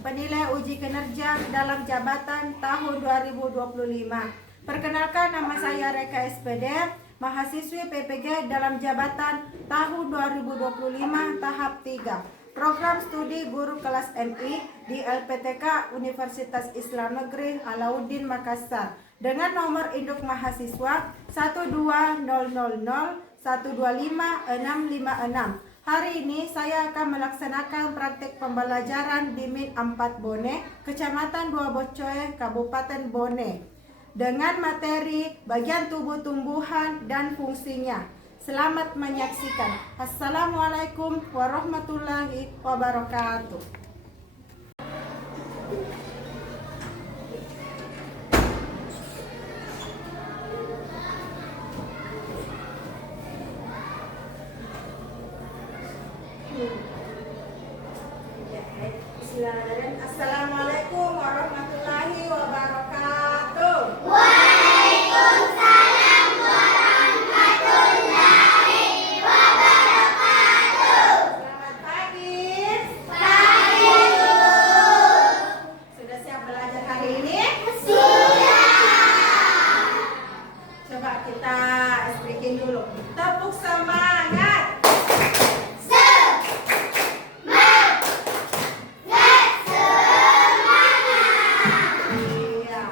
penilaian uji kinerja dalam jabatan tahun 2025. Perkenalkan, nama saya Reka SPD, mahasiswi PPG dalam jabatan tahun 2025 tahap 3. Program studi guru kelas MI di LPTK Universitas Islam Negeri Alauddin Makassar dengan nomor induk mahasiswa 12000125656. Hari ini saya akan melaksanakan praktik pembelajaran di MIN 4 Bone, Kecamatan Dua Bocoe, Kabupaten Bone, dengan materi bagian tubuh tumbuhan dan fungsinya. Selamat menyaksikan. Assalamualaikum warahmatullahi wabarakatuh. Assalamualaikum warahmatullahi wabarakatuh. Waalaikumsalam warahmatullahi wabarakatuh. Selamat pagi. Pagi, Bu. Sudah siap belajar hari ini? Sudah. Coba kita speaking dulu. Tepuk semangat. Iya.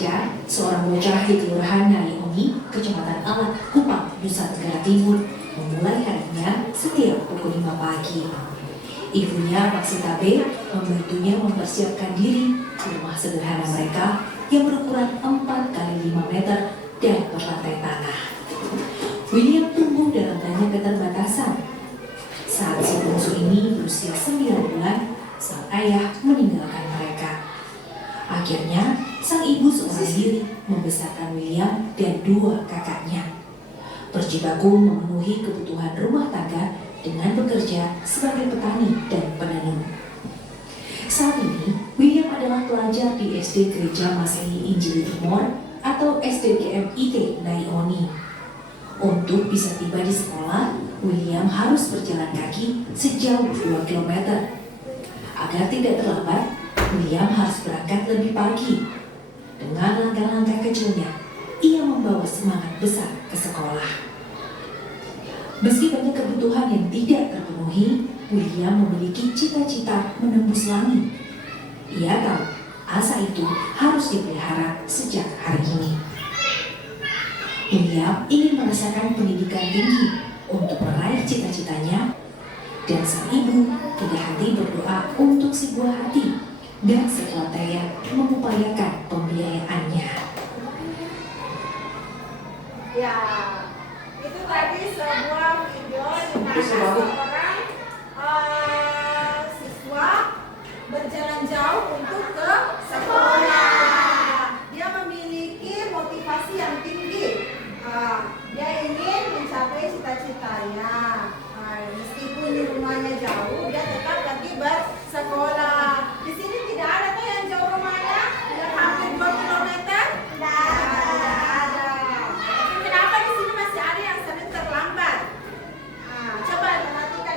saja, seorang bocah di Kelurahan Naioni, Kecamatan Alat, Kupang, Nusa Tenggara Timur, memulai harinya setiap pukul 5 pagi. Ibunya, Maksita B, membantunya mempersiapkan diri di rumah sederhana mereka yang berukuran 4 kali 5 meter dan berlantai tanah. William tumbuh dalam banyak keterbatasan. Saat si bungsu ini berusia 9 bulan, sang ayah meninggalkan mereka. Akhirnya, sang ibu seorang diri membesarkan William dan 2 kakaknya. Berjibaku memenuhi kebutuhan rumah tangga dengan bekerja sebagai petani dan penenun. Saat ini, William adalah pelajar di SD Gereja Masehi Injili Timur atau SDGM IT Naioni. Untuk bisa tiba di sekolah, William harus berjalan kaki sejauh 2 km. Agar tidak terlambat, William harus berangkat lebih pagi. Dengan langkah-langkah kecilnya, ia membawa semangat besar ke sekolah. Meski banyak kebutuhan yang tidak terpenuhi, William memiliki cita-cita menembus langit. Ia tahu asa itu harus dipelihara sejak hari ini. William ingin merasakan pendidikan tinggi untuk meraih cita-citanya, dan sang ibu tidak henti berdoa untuk si buah hati dan sekuat daya mengupayakan pembiayaannya. Ya, itu tadi sebuah video di mana seorang siswa berjalan jauh untuk ke sekolah. Dia memiliki motivasi yang tinggi. Dia ingin mencapai cita-citanya. Meskipun di rumahnya jauh, dia tetap pergi bersekolah. Di sini tidak ada tuh yang jauh rumahnya, yang hampir 2 kilometer. Tidak ada. Tapi kenapa di sini masih ada yang sering terlambat? Coba perhatikan.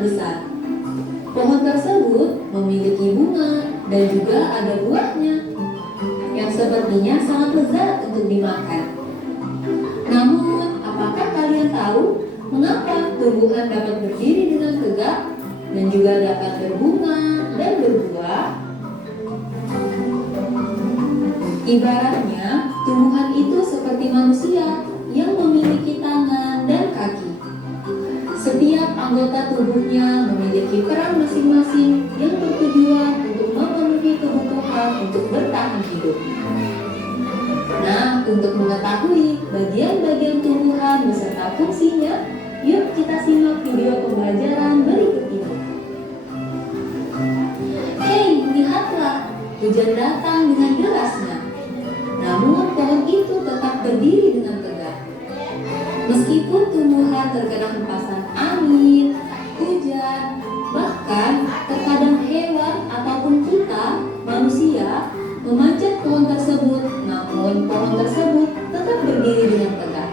besar. Pohon tersebut memiliki bunga dan juga ada buahnya yang sepertinya sangat lezat untuk dimakan. Namun, apakah kalian tahu mengapa tumbuhan dapat berdiri dengan tegak dan juga dapat berbunga dan berbuah? Ibaratnya, tumbuhan itu seperti manusia yang memiliki tangan dan kaki. Setiap anggota tubuhnya memiliki peran masing-masing yang bertujuan untuk memenuhi kebutuhan untuk bertahan hidup. Nah, untuk mengetahui bagian-bagian tumbuhan beserta fungsinya, yuk kita simak video pembelajaran berikut ini. Hei, lihatlah, hujan datang dengan derasnya. Namun pohon itu tetap berdiri dengan tegak. Meskipun tumbuhan terkena hempasan angin, hujan, bahkan terkadang hewan ataupun kita, manusia, memanjat pohon tersebut, namun pohon tersebut tetap berdiri dengan tegak.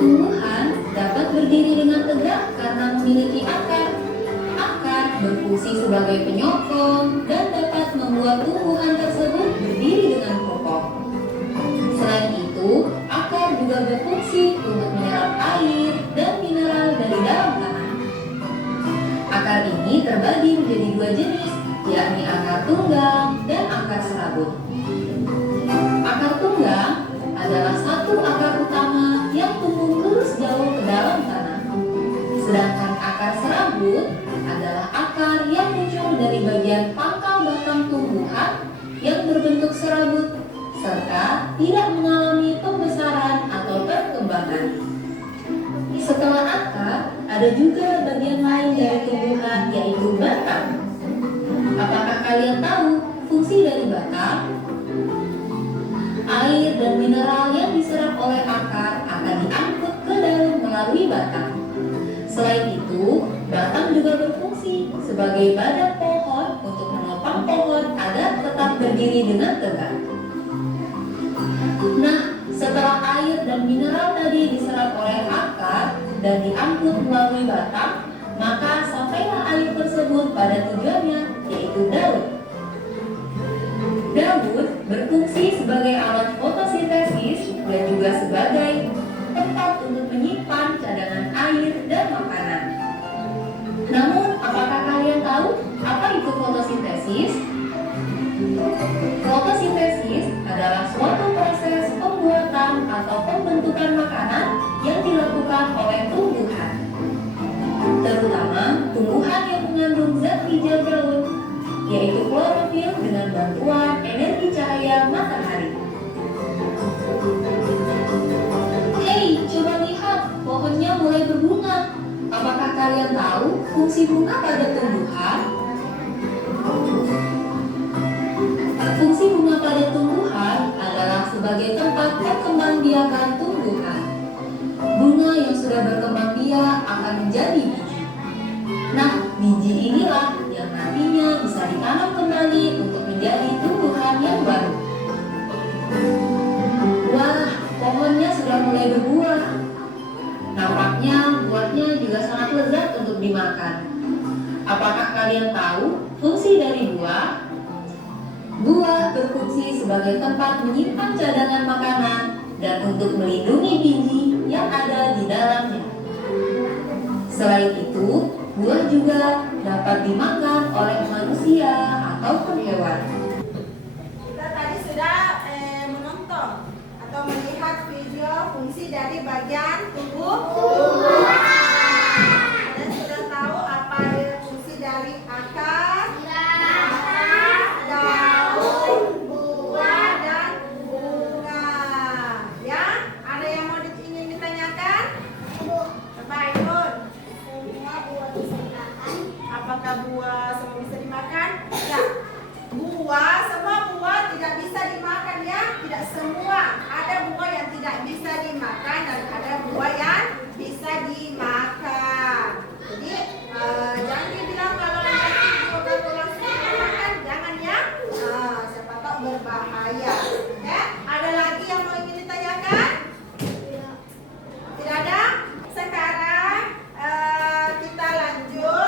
Tumbuhan dapat berdiri dengan tegak karena memiliki akar. Akar berfungsi sebagai penyokong dan dapat membuat tumbuhan tersebut berdiri dengan kokoh. Selain itu, akar juga berfungsi untuk menyerap air dan mineral dari dalam tanah. Akar ini terbagi menjadi dua jenis, yakni akar tunggang dan akar serabut. Akar tunggang adalah satu akar utama yang tumbuh terus jauh ke dalam tanah. Sedangkan akar serabut adalah akar yang muncul dari bagian pangkal batang tumbuhan yang berbentuk serabut serta tidak mengalami pembesaran atau perkembangan. Setelah akar, ada juga bagian lain dari tumbuhan yaitu batang. Apakah kalian tahu fungsi dari batang? Air dan mineral yang diserap oleh akar akan diangkut ke daun melalui batang. Selain itu, batang juga berfungsi sebagai badan pohon untuk menopang pohon agar tetap berdiri dengan tegak. Nah, setelah air dan mineral tadi diserap oleh akar dan diangkut melalui batang, maka sampailah air tersebut pada tujuannya, yaitu daun. Daun berfungsi sebagai alat fotosintesis dan juga sebagai tempat untuk menyimpan cadangan air dan makanan. Namun, apakah kalian tahu apa itu fotosintesis? Fotosintesis adalah suatu proses pembuatan atau pembentukan makanan yang dilakukan oleh tumbuhan, terutama tumbuhan yang mengandung zat hijau daun, yaitu klorofil dengan bantuan energi cahaya matahari. Hei, coba lihat, pohonnya mulai berbunga. Apakah kalian tahu fungsi bunga pada tumbuhan? Fungsi bunga pada tumbuhan adalah sebagai tempat perkembangbiakan tumbuhan. Bunga yang sudah berkembang biak akan menjadi biji. Nah, biji inilah yang nantinya bisa ditanam kembali untuk menjadi tumbuhan yang baru. Wah, pohonnya sudah mulai berbuah. Nampaknya buahnya juga sangat lezat untuk dimakan. Apakah kalian tahu fungsi dari buah? Buah berfungsi sebagai tempat menyimpan cadangan makanan dan untuk melindungi biji yang ada di dalamnya. Selain itu, buah juga dapat dimakan oleh manusia ataupun hewan. Kita tadi sudah menonton atau melihat video fungsi dari bagian tubuh tumbuhan. Kalian sudah tahu apa fungsi dari akar, daun, buah, dan bunga. Ya, ada yang mau ingin ditanyakan? Coba Ibu. Apakah buah semua bisa dimakan? Ya, semua buah tidak bisa dimakan ya. Tidak semua. Ada buah yang tidak bisa dimakan dan ada buah yang bisa dimakan. Jadi jangan dibilang kalau nanti buah langsung dimakan, jangan ya. Siapa tahu berbahaya. Ya, ada lagi yang mau ingin ditanyakan? Tidak ada? Sekarang kita lanjut.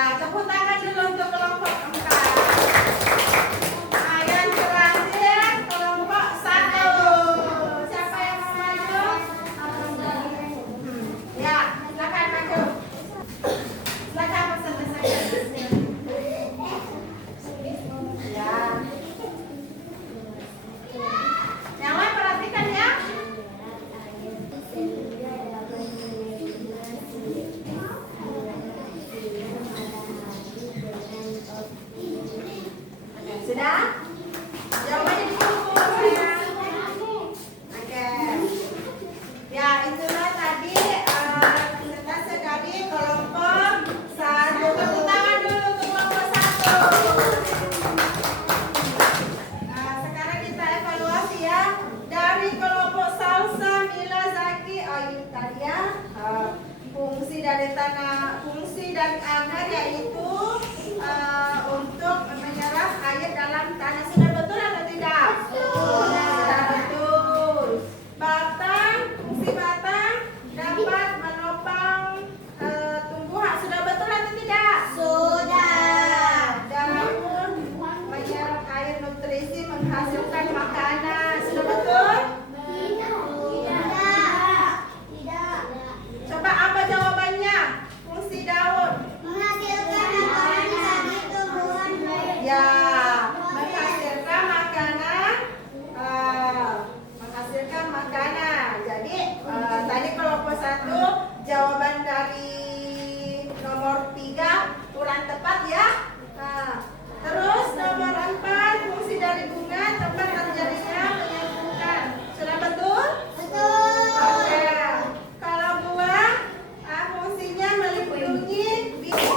Ya, tepuk tangan dulu untuk kelompok 4. Yang terakhir kelompok 1. Siapa yang mau maju? Ya, silakan maju. Silakan selesaikan. Ya. Yang lain perhatikan ya. Sudah? Jawabannya dikumpul sayang. Oke. Ya, itulah tadi presentasi dari kelompok 1. Tepuk tangan dulu untuk kelompok 1. Nah, sekarang kita evaluasi ya. Dari kelompok Salsa, Mila, Zaki, itu tadi ya. Fungsi dari agar yaitu untuk menyerap air dalam tanah. Sudah betul atau tidak? Sudah betul. Fungsi batang dapat menopang tumbuhan. Sudah betul atau tidak? Sudah. Daun menyerap air nutrisi menghasilkan makanan. Sudah betul? Coba apa jawabannya? Fungsi daun. Ya, menghasilkan makanan. Menghasilkan makanan. Jadi tadi kelompok 1 jawaban dari nomor 3 kurang tepat ya. Terus nomor 4 fungsi dari bunga tempat terjadinya penyembuhan. Sudah betul? Oke. Kalau buah fungsinya melindungi biji.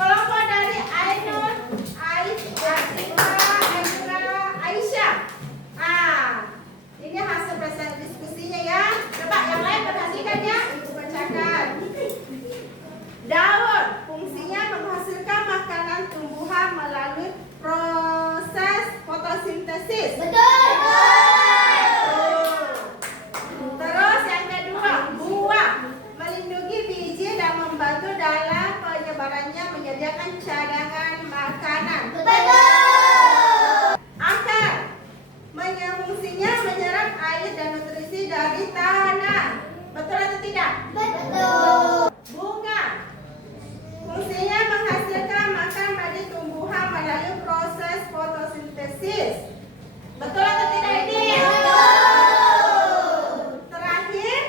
Kelompok dari Ainun, Aisyah. Ini hasil presentasi diskusinya ya. Coba yang lain perhatikan ya. Ibu bacakan. Daun fungsinya menghasilkan makanan tumbuhan melalui proses fotosintesis. Terus yang kedua, buah melindungi biji dan membantu dalam penyebarannya, menyediakan cadangan makanan. Akar fungsinya menyerap air dan nutrisi dari tanah. Betul atau tidak? Bunga fungsinya menghasilkan makan bagi tumbuhan melalui proses fotosintesis. Betul atau tidak ini? Terakhir,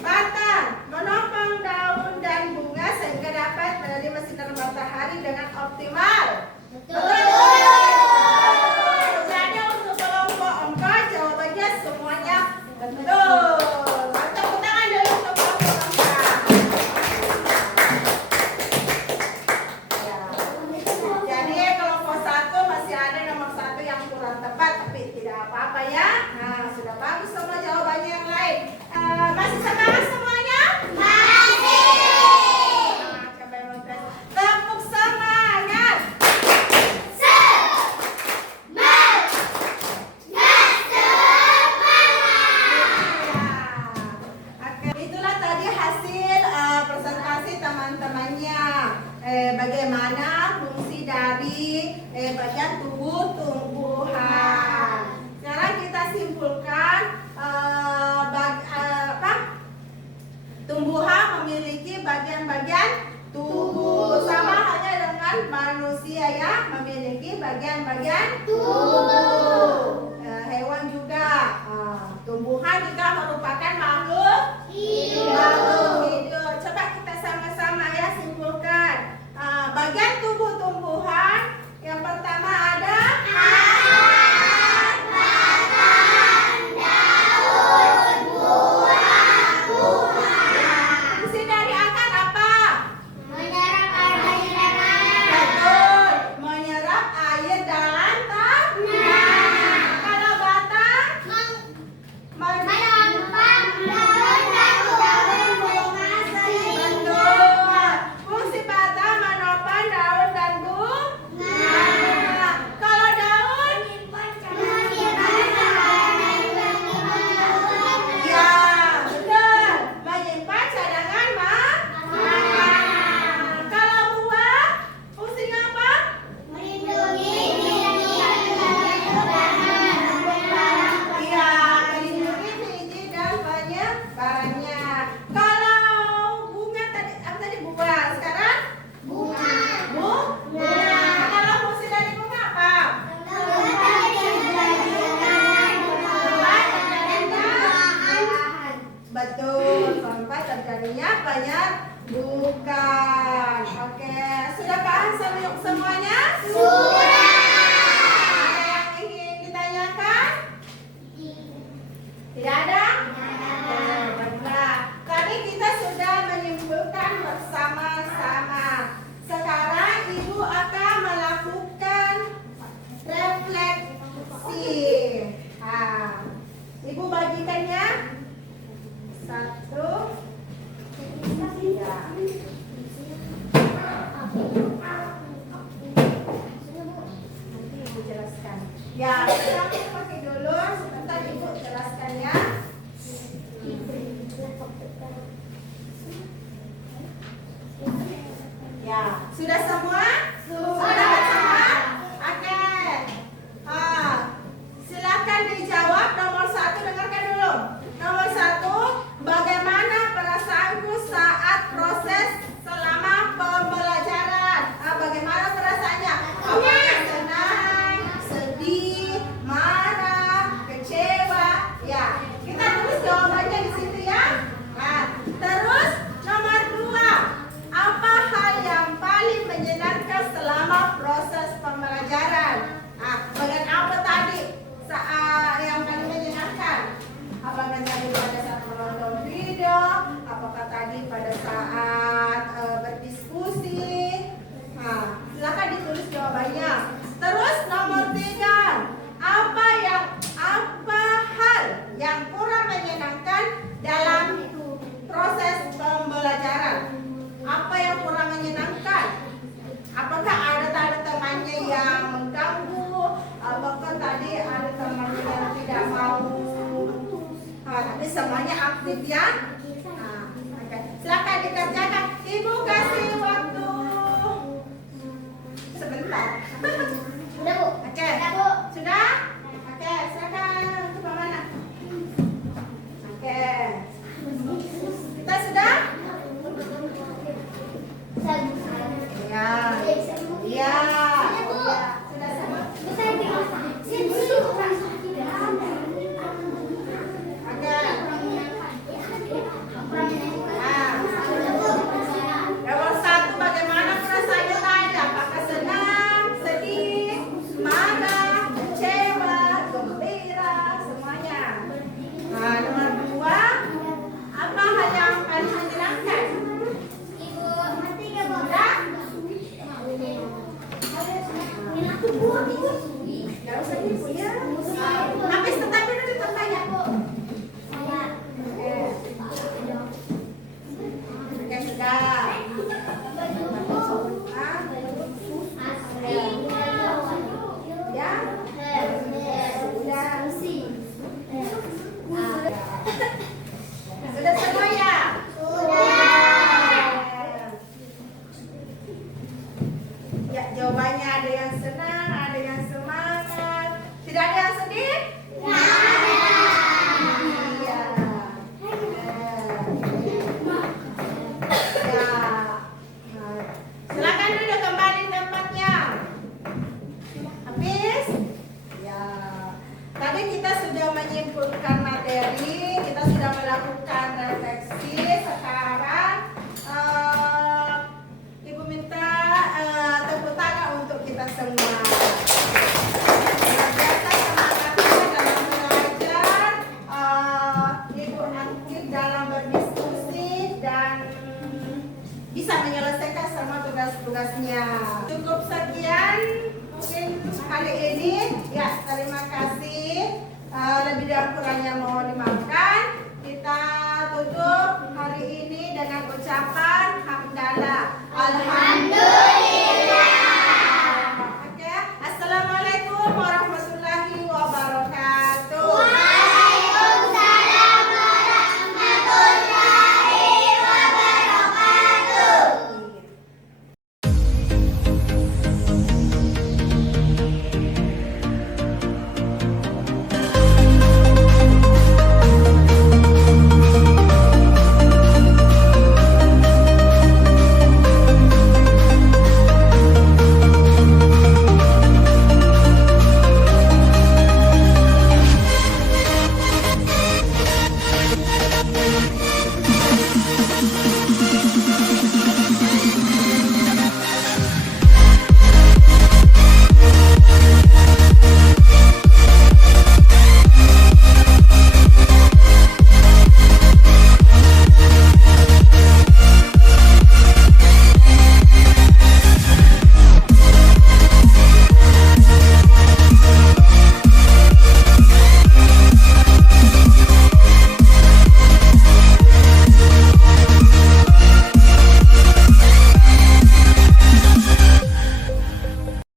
batang menopang daun dan bunga sehingga dapat menerima sinar matahari dengan optimal. Jadi untuk kelompok 4 jawabannya semuanya betul. Tepuk tangan dulu untuk kelompok 4. Ya. Jadi kelompok 1 masih ada nomor 1 yang kurang tepat, tapi tidak apa-apa ya. Nah, sudah bagus semua jawabannya yang lain. Masih semangat semuanya? Masih. Coba yang mau tes. Tepuk semangat. semuanya aktif ya. Nah, oke. Silakan dikerjakan. Ibu kasih waktu sebentar. Udah, Bu. Oke. Udah, Bu. Sudah? Oke, silakan ke mana? Oke. Kita sudah? Ya. Iya. Sudah semua. Oke. Nomor 1, bagaimana perasaannya tadi? Apakah senang, sedih, marah, kecewa, gembira, semuanya. Nah, nomor 2, apa hal yang paling menyenangkan? Gak usah ibu ya. Habis tetap dulu di tempat ya, Bu. Oke, sudah. Ya. Sudah semua ya? Ya, jawabannya ada yang senang, ada yang semangat. Tidak ada yang sedih? Iya. Ya. Silakan duduk kembali tempatnya. Habis? Ya. Tadi kita sudah menyimpulkan materi, kita sudah melakukan refleksi. Sekarang Ibu minta tepuk tangan untuk kita semua. Biasa semangatnya dalam belajar, Ibu aktif dalam berdiskusi dan bisa menyelesaikan semua tugas-tugasnya. Cukup sekian mungkin kali ini. Ya, terima kasih. Lebih dan kurangnya mohon dimaafkan.